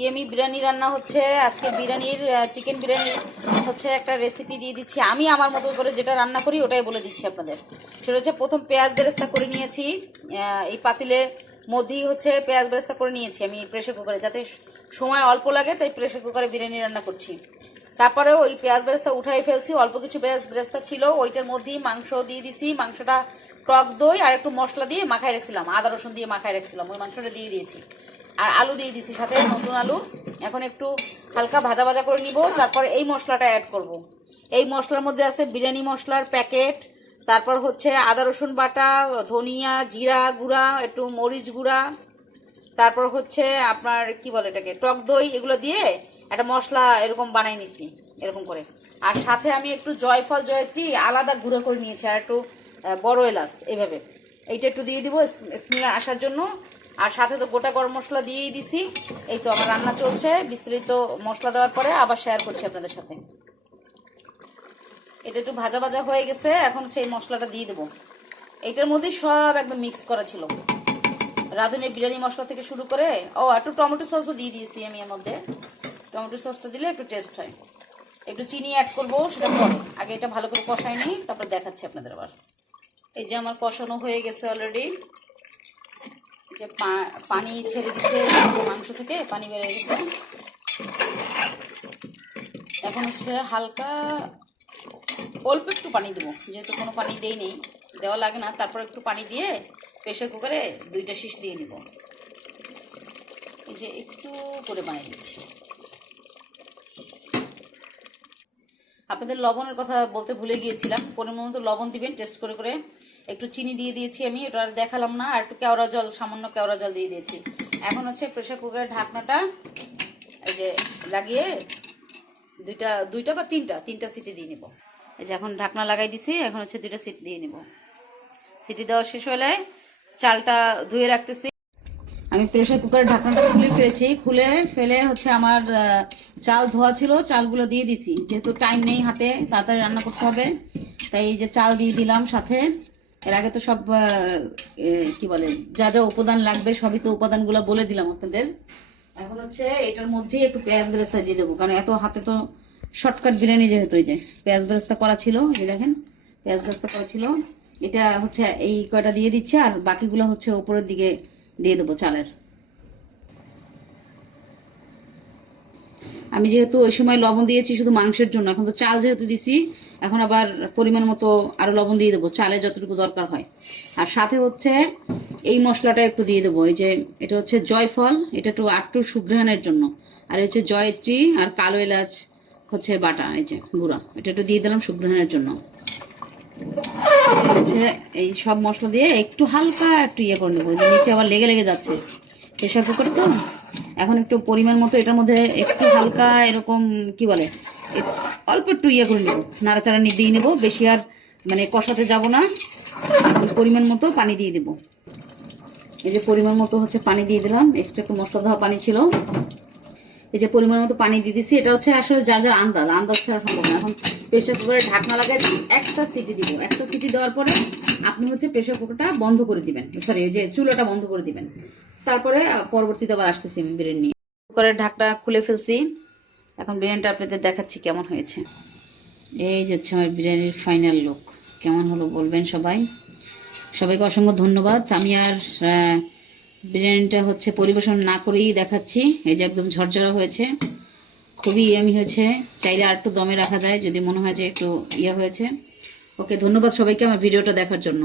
ইয়েমি বিরিয়ানি রান্না হচ্ছে, আজকে বিরিয়ানির চিকেন বিরিয়ানির হচ্ছে একটা রেসিপি দিয়ে দিচ্ছি। আমি আমার মতো করে যেটা রান্না করি ওটাই বলে দিচ্ছি আপনাদের। সেটা হচ্ছে প্রথম পেঁয়াজ বেরেস্তা করে নিয়েছি এই পাতিলে মধ্যেই হচ্ছে পেঁয়াজ বেরেস্তা করে নিয়েছি আমি প্রেশার কুকারে যাতে সময় অল্প লাগে তাই প্রেশার কুকারে বিরিয়ানি রান্না করছি। তারপরে ওই পেঁয়াজ বেরেস্তা উঠাই ফেলছি, অল্প কিছু পেঁয়াজ বেরেস্তা ছিল, ওইটার মধ্যেই মাংস দিয়ে দিছি, মাংসটা টক দই আর একটু মশলা দিয়ে মাখায় রাখছিলাম, আদা রসুন দিয়ে মাখায় রাখছিলাম, ওই মাংসটা দিয়ে দিয়েছি। আর আলু দিয়ে দিছি, সাথে নতুন আলু। এখন একটু হালকা ভাজা ভাজা করে নিব, তারপর এই মশলাটা অ্যাড করব। এই মশলার মধ্যে আছে বিরিয়ানি মশলার প্যাকেট তারপর হচ্ছে আদা, রসুন বাটা, ধনিয়া, জিরা গুঁড়া, একটু মরিচ গুঁড়া, তারপর হচ্ছে আপনার কি বলে এটাকে, টক দই, এগুলো দিয়ে একটা মশলা এরকম বানাই নিছি, এরকম করে। আর সাথে আমি একটু জয়ফল, জয়ত্রী আলাদা গুঁড়ো করে নিয়েছি, আর একটু বড় এলাচ এইভাবে এইটা একটু দিয়ে দিব স্মেল আসার জন্য। আর সাথে তো গোটা গরম মশলা দিয়েই দিছি। এই তো আমার রান্না চলছে। বিস্তারিত মশলা দেওয়ার পরে আবার শেয়ার করছি আপনাদের সাথে। এটা একটু ভাজা ভাজা হয়ে গেছে। এখন সেই মশলাটা দিয়ে দেবো। এইটার মধ্যে সব একদম মিক্স করা ছিল। রাঁধুনি বিরিয়ানি মশলা থেকে শুরু করে, ও, একটু টমেটো সসও দিয়ে দিয়েছি আমি এর মধ্যে। টমেটো সসটা দিলে একটু টেস্ট হয়। একটু চিনি অ্যাড করব, সেটা পরে। আগে এটা ভালো করে কষাই নিই, তারপর দেখাচ্ছি আপনাদের আবার। এই যে আমার কষানো হয়ে গেছে অলরেডি যে পানি ছেড়ে দিছে, মাংস থেকে পানি বেড়ে গেছে। এখন হচ্ছে হালকা, অল্প একটু পানি দেবো, যেহেতু কোনো পানি দেই নেই, দেওয়া লাগে না, তারপর একটু পানি দিয়ে প্রেশার কুকারে দুইটা শীষ দিয়ে নিব। এই যে একটু করে বানিয়ে দিচ্ছি। আপনাদের লবণের কথা বলতে ভুলে গিয়েছিলাম, পরিমাণ মতো লবণ দিবেন, টেস্ট করে করে। একটু চিনি দিয়ে দিয়েছি আমি ওটা আর দেখালাম না, আর একটু কেওড়া জল, সামান্য কেওড়া জল দিয়ে দিয়েছি। এখন হচ্ছে প্রেশার কুকারের ঢাকনাটা, এই যে লাগিয়ে দুইটা দুইটা বা তিনটা তিনটা সিটি দিয়ে নিব। এই যে এখন ঢাকনা লাগাই দিছি, এখন হচ্ছে দুইটা সিটি দিয়ে নিব। সিটি দেওয়া শেষ হলে চালটা ধুয়ে রাখতেছি। আমি প্রেশার কুকারের ঢাকনাটা খুলে ফেলেছি, খুলে ফেলে হচ্ছে আমার চাল ধোয়া ছিল, চালগুলো দিয়ে দিছি। যেহেতু টাইম নেই হাতে, তাড়াতাড়ি রান্না করতে হবে, তাই এই যে চাল দিয়ে দিলাম সাথে। এর আগে তো সব কি বলে, যা যা উপাদান লাগবে সবই তো উপাদানগুলো বলে দিলাম আপনাদের। এখন হচ্ছে এটার মধ্যে একটু পেঁয়াজ বেরেস্তা দিয়ে দেবো, কারণ এত হাতে তো শর্টকাট বিরিয়ানি যেহেতু এই যে, পেঁয়াজ বেরেস্তা করা ছিল, এই দেখেন, পেঁয়াজ বেরেস্তা করা ছিল। এটা হচ্ছে এই কয়টা দিয়ে দিচ্ছে, আর বাকিগুলো হচ্ছে উপরের দিকে দিয়ে দেবো চালের। আমি যেহেতু ওই সময় লবণ দিয়েছি শুধু মাংসের জন্য, এখন তো চাল যেহেতু দিছি, এখন আবার পরিমাণ মতো আরও লবণ দিয়ে দেবো, চালে যতটুকু দরকার হয়। আর সাথে হচ্ছে এই মশলাটা একটু দিয়ে দেবো, এই যে এটা হচ্ছে জয়ফল, এটা একটু আটটু সুগ্রহণের জন্য। আর হচ্ছে জয়ত্রী আর কালো এলাচ হচ্ছে বাটা, এই যে গুঁড়া, এটা একটু দিয়ে দিলাম সুগ্রহণের জন্য। হচ্ছে এই সব মশলা দিয়ে একটু হালকা একটু ইয়ে করে নেব নিচে আবার লেগে লেগে যাচ্ছে। প্রেশার কুকার তো এখন একটু পরিমাণ মতো এটার মধ্যে একটু হালকা এরকম, কি বলে, অল্প একটু ইয়ে করে নেব, নাড়াচাড়া দিয়ে নেব, বেশি আর মানে কষাতে যাব না। পরিমাণ মতো পানি দিয়ে দেবো। এই যে পরিমাণ মতো হচ্ছে পানি দিয়ে দিলাম এক্সট্রা একটু মশলা দেওয়া পানি ছিল। এই যে পরিমাণ মতো পানি দিয়ে দিছি, এটা হচ্ছে আসলে যার যার আন্দাজ আন্দাজ ছাড়া সম্ভব না। এখন প্রেশার কুকারে ঢাকনা লাগাই একটা সিটি দিব। একটা সিটি দেওয়ার পরে আপনি হচ্ছে প্রেশার কুকারটা বন্ধ করে দিবেন সরি এই যে চুলাটা বন্ধ করে দিবেন। তারপরে পরবর্তীতে আবার আসতেছি আমি বিরিয়ানি নিয়ে। কুকারের ঢাকনা খুলে ফেলছি। এখন বিরিয়ানিটা আপনাদের দেখাচ্ছি কেমন হয়েছে। এই যে হচ্ছে আমার বিরিয়ানির ফাইনাল লুক কেমন হলো বলবেন সবাই? সবাইকে অসংখ্য ধন্যবাদ। আমি আর বিরিয়ানিটা হচ্ছে পরিবেশন না করেই দেখাচ্ছি। এই যে একদম ঝরঝরা হয়েছে। খুবই ইয়ামি হয়েছে। চাইলে আর একটু দমে রাখা যায়, যদি মনে হয় যে একটু ইয়ে হয়েছে। ওকে, ধন্যবাদ সবাইকে আমার ভিডিওটা দেখার জন্য।